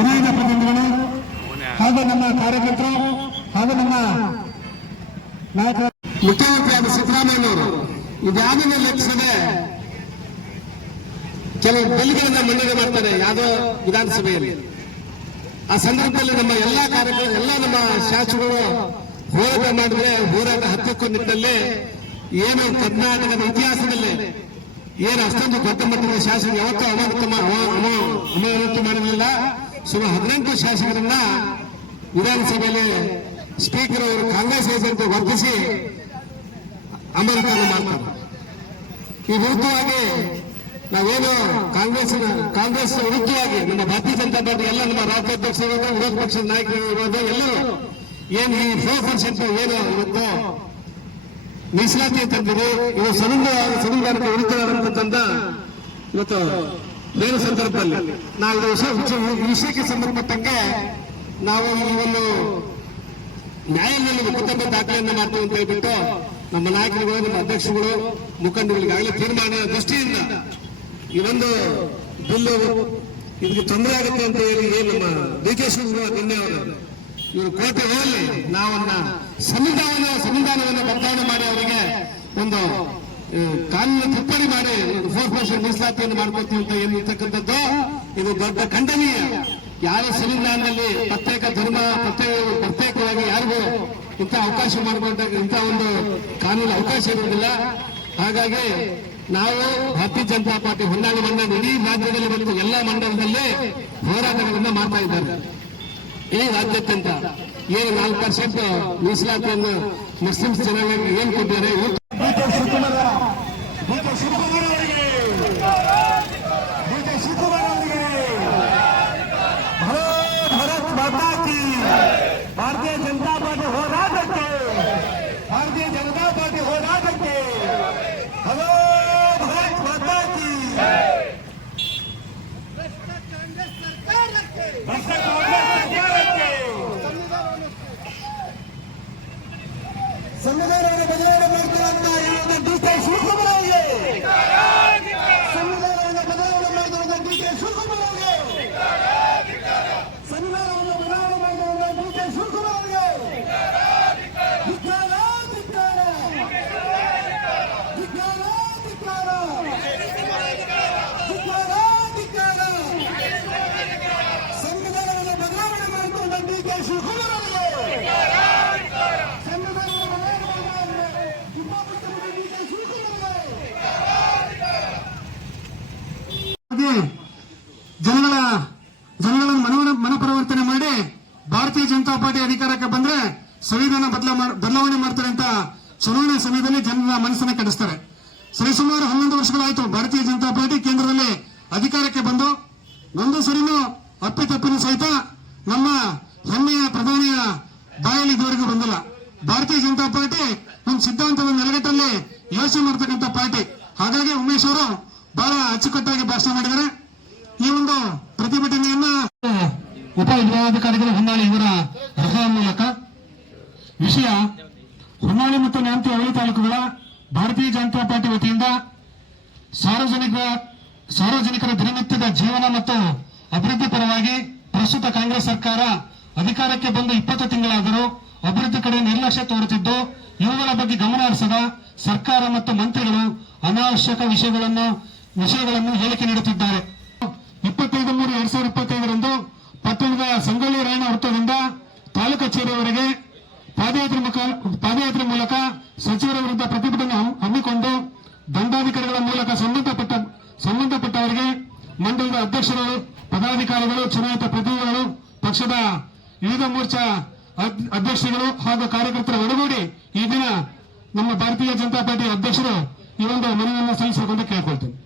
ಹಿರಿಯ ಪ್ರತಿನಿಧಿಗಳು ಹಾಗೂ ನಮ್ಮ ಕಾರ್ಯಕರ್ತರು ಹಾಗೂ ನಮ್ಮ ನಾಯಕರು ಮುಖ್ಯಮಂತ್ರಿಯಾದ ಸಿದ್ದರಾಮಯ್ಯನವರು ಇದ್ಯಾವುದನ್ನು ಲೆಕ್ಕಿಸದೆ ಕೆಲವು ಬಿಲ್ಗಳನ್ನ ಮಂಡನೆ ಮಾಡ್ತಾರೆ ಯಾವುದೋ ವಿಧಾನಸಭೆಯಲ್ಲಿ. ಆ ಸಂದರ್ಭದಲ್ಲಿ ನಮ್ಮ ಎಲ್ಲಾ ಕಾರ್ಯಕರ್ತರು ಎಲ್ಲ ನಮ್ಮ ಶಾಸಕರು ಹೋರಾಟ ಮಾಡಿದ್ರೆ ಹೋರಾಟ ಹತ್ತಕ್ಕೂ ನಿಟ್ಟಲ್ಲಿ ಏನು ಕರ್ನಾಟಕದ ಇತಿಹಾಸದಲ್ಲಿ ಏನು ಅಷ್ಟೊಂದು ದೊಡ್ಡ ಮಟ್ಟದ ಶಾಸಕರು ಯಾವತ್ತೂ ಅಮಾನತು ಮಾಡಿರಲಿಲ್ಲ. ಸುಮಾರು 18 ಶಾಸಕರನ್ನ ವಿಧಾನಸಭೆಯಲ್ಲಿ ಸ್ಪೀಕರ್ ಅವರು ಕಾಂಗ್ರೆಸ್ ಏಜೆಂಟ್ ವರ್ತಿಸಿ ಅಮಾನತನ್ನು ಮಾಡ್ತಾರೆ. ಈ ವಿರುದ್ಧವಾಗಿ ನಾವೇನು ಕಾಂಗ್ರೆಸ್ ವಿರುದ್ಧವಾಗಿ ನಮ್ಮ ಭಾರತೀಯ ಜನತಾ ಪಾರ್ಟಿ ಎಲ್ಲ ನಮ್ಮ ರಾಜ್ಯಾಧ್ಯಕ್ಷರು ವಿರೋಧ ಪಕ್ಷದ ನಾಯಕರು ಇರೋದು ಎಲ್ಲರೂ ಏನು ಈ 4% ಏನು ಇವತ್ತು ಮೀಸಲಾತಿ ತಂದಿದೆ, ಇದು ಸಂವಿಧಾನಕ್ಕೆ ವಿರುದ್ಧವಾದಂತಂದ ಇವತ್ತು ಬೇರೆ ಸಂದರ್ಭದಲ್ಲಿ ನಾವು ವಿಷಯಕ್ಕೆ ಸಂಬಂಧಪಟ್ಟಂಗೆ ನಾವು ಈ ಒಂದು ನ್ಯಾಯಾಲಯದಲ್ಲಿ ಮೊಕದ್ದಮೆ ದಾಖಲೆಯನ್ನು ಮಾಡ್ತೀವಿ ಅಂತ ಹೇಳ್ಬಿಟ್ಟು ನಮ್ಮ ನಾಯಕರುಗಳು ನಮ್ಮ ಅಧ್ಯಕ್ಷರುಗಳು ಮುಖಂಡರುಗಳಿಗಾಗಲೇ ತೀರ್ಮಾನ ದೃಷ್ಟಿಯಿಂದ ಈ ಒಂದು ಬಿಲ್ಲು ಇದಕ್ಕೆ ತೊಂದರೆ ಆಗುತ್ತೆ ಅಂತ ಹೇಳಿ ಏನು ನಮ್ಮ ಡಿ.ಕೆ. ಶಿವಕುಮಾರ್ ನಿನ್ನೆ ಅವರು ಇವರು ಕೋರ್ಟ್ ಹೋಗಲಿ ನಾವನ್ನ ಸಂವಿಧಾನವನ್ನು ಬದಲಾವಣೆ ಮಾಡಿ ಅವರಿಗೆ ಒಂದು ಕಾನೂನು ತಿದ್ದುಪಡಿ ಮಾಡಿ 4% ಮೀಸಲಾತಿಯನ್ನು ಮಾಡ್ಕೊಳ್ತೀವಿ ಅಂತ ಏನಿರ್ತಕ್ಕಂಥದ್ದು ಇದು ದೊಡ್ಡ ಖಂಡನೀಯ. ಯಾರ ಸಂವಿಧಾನದಲ್ಲಿ ಪ್ರತ್ಯೇಕ ಧರ್ಮ ಪ್ರತ್ಯೇಕವಾಗಿ ಯಾರಿಗೂ ಇಂಥ ಅವಕಾಶ ಮಾಡಿಕೊಂಡಾಗ ಇಂಥ ಒಂದು ಕಾನೂನು ಅವಕಾಶ ಇರುವುದಿಲ್ಲ. ಹಾಗಾಗಿ ನಾವು ಭಾರತೀಯ ಜನತಾ ಪಾರ್ಟಿ ಹೊನ್ನಾಳಿ ಮಂಡಲ ಇಡೀ ರಾಜ್ಯದಲ್ಲಿ ಮತ್ತು ಎಲ್ಲ ಮಂಡಲದಲ್ಲಿ ಹೋರಾಟಗಳನ್ನು ಮಾಡ್ತಾ ಇದ್ದಾರೆ. ಈ ರಾಜ್ಯಾದ್ಯಂತ ಏನು 4% ಮೀಸಲಾತಿಯನ್ನು ಮುಸ್ಲಿಮ್ಸ್ ಜನಾಂಗಕ್ಕೆ ಏನ್ ಕೊಟ್ಟಿದ್ದಾರೆ ಭಾರತೀಯ ಜನತಾ ಪಾರ್ಟಿ ಹೋರಾಟಕ್ಕೆ ಹಲೋ ಭಾರತ್ ಮಾತಾ ಕಿ ಸಂವಿಧಾನವನ್ನು ಬದಲಾವಣೆ ಮಾಡ್ತಾರಂತ ಹೇಳುವಂತ ಡಿ.ಕೆ. ಶಿವಕುಮಾರ್ ಅವರಿಗೆ ಸಂವಿಧಾನವನ್ನು ಬದಲಾವಣೆ ಮಾಡಿದಂತ ಡಿ.ಕೆ. ಶಿವಕುಮಾರ್ ಅವರಿಗೆ ಸಂವಿಧಾನವನ್ನು ಬದಲಾವಣೆ ಮಾಡಿದಂತ ಡಿ.ಕೆ. ಶಿವಕುಮಾರ್ ಅವರಿಗೆ ಸಂವಿಧಾನವನ್ನು ಬದಲಾವಣೆ ಮಾಡಿಕೊಂಡ ಡಿ.ಕೆ. ಶಿವಕುಮಾರ್ ಅವರಿಗೆ ಜನಗಳ ಮನಪರಿವರ್ತನೆ ಮಾಡಿ ಭಾರತೀಯ ಜನತಾ ಪಾರ್ಟಿ ಅಧಿಕಾರಕ್ಕೆ ಬಂದ್ರೆ ಸಂವಿಧಾನ ಬದಲಾವಣೆ ಮಾಡ್ತಾರೆ ಅಂತ ಚುನಾವಣೆ ಸಮಯದಲ್ಲಿ ಜನರ ಮನಸ್ಸನ್ನ ಕೆಡಿಸ್ತಾರೆ. ಸರಿಸುಮಾರು 11 ವರ್ಷಗಳಾಯ್ತು ಭಾರತೀಯ ಜನತಾ ಪಾರ್ಟಿ ಕೇಂದ್ರದಲ್ಲಿ ಅಧಿಕಾರಕ್ಕೆ ಬಂದು ಒಂದು ಸರಿನೂ ಅಪ್ಪಿತಪ್ಪಿನ ಸಹಿತ ನಮ್ಮ ಹೆಮ್ಮೆಯ ಪ್ರಧಾನಿಯ ಬಾಯಲ್ಲಿ ಇದುವರೆಗೂ ಬಂದಿಲ್ಲ. ಭಾರತೀಯ ಜನತಾ ಪಾರ್ಟಿ ನಮ್ಮ ಸಿದ್ಧಾಂತದ ನೆಲೆಗಟ್ಟಲ್ಲಿ ಯೋಚನೆ ಮಾಡ್ತಕ್ಕಂಥ ಪಾರ್ಟಿ. ಹಾಗಾಗಿ ಉಮೇಶ್ ಅವರು ಬಹಳ ಅಚ್ಚುಕಟ್ಟಾಗಿ ಭಾಷಣ ಮಾಡಿದ್ದಾರೆ. ಈ ಒಂದು ಪ್ರತಿಭಟನೆಯನ್ನ ಉಪ ವಿಭಾಗಾಧಿಕಾರಿಗಳು ಹೊನ್ನಾಳಿ ಇವರ ರಹಾ ಮೂಲಕ ವಿಷಯ ಹೊನ್ನಾಳಿ ಮತ್ತು ನ್ಯಾಮತಿ ಅವಳಿ ತಾಲೂಕುಗಳ ಭಾರತೀಯ ಜನತಾ ಪಾರ್ಟಿ ವತಿಯಿಂದ ಸಾರ್ವಜನಿಕರ ದಿನನಿತ್ಯದ ಜೀವನ ಮತ್ತು ಅಭಿವೃದ್ಧಿ ಪರವಾಗಿ ಪ್ರಸ್ತುತ ಕಾಂಗ್ರೆಸ್ ಸರ್ಕಾರ ಅಧಿಕಾರಕ್ಕೆ ಬಂದು 20 ತಿಂಗಳಾದರೂ ಅಭಿವೃದ್ಧಿ ಕಡೆ ನಿರ್ಲಕ್ಷ್ಯ ತೋರುತ್ತಿದ್ದು ಇವುಗಳ ಬಗ್ಗೆ ಗಮನ ಹರಿಸದ ಸರ್ಕಾರ ಮತ್ತು ಮಂತ್ರಿಗಳು ಅನಾವಶ್ಯಕ ವಿಷಯಗಳನ್ನು ಹೇಳಿಕೆ ನೀಡುತ್ತಿದ್ದಾರೆ. 25/3/2025ರಂದು ಪಟ್ಟಣದ ಸಂಗೊಳ್ಳಿ ರಾಯಣ್ಣ ವೃತ್ತದಿಂದ ತಾಲೂಕು ಕಚೇರಿಯವರೆಗೆ ಪಾದಯಾತ್ರೆ ಮೂಲಕ ಸಚಿವರ ವಿರುದ್ಧ ಪ್ರತಿಭಟನೆ ಹಮ್ಮಿಕೊಂಡು ದಂಡಾಧಿಕಾರಿಗಳ ಮೂಲಕ ಸಂಬಂಧಪಟ್ಟವರಿಗೆ ಮಂಡಲದ ಅಧ್ಯಕ್ಷರು, ಪದಾಧಿಕಾರಿಗಳು, ಚುನಾಯಿತ ಪ್ರತಿನಿಧಿಗಳು, ಪಕ್ಷದ ವಿವಿಧ ಮೋರ್ಚಾ ಅಧ್ಯಕ್ಷರುಗಳು ಹಾಗೂ ಕಾರ್ಯಕರ್ತರ ಒಳಗೂಡಿ ಈ ದಿನ ನಮ್ಮ ಭಾರತೀಯ ಜನತಾ ಪಾರ್ಟಿ ಅಧ್ಯಕ್ಷರು ಈ ಒಂದು ಮನವಿಯನ್ನು ಸಲ್ಲಿಸಬೇಕೆಂದು ಕೇಳ್ಕೊಳ್ತೇನೆ.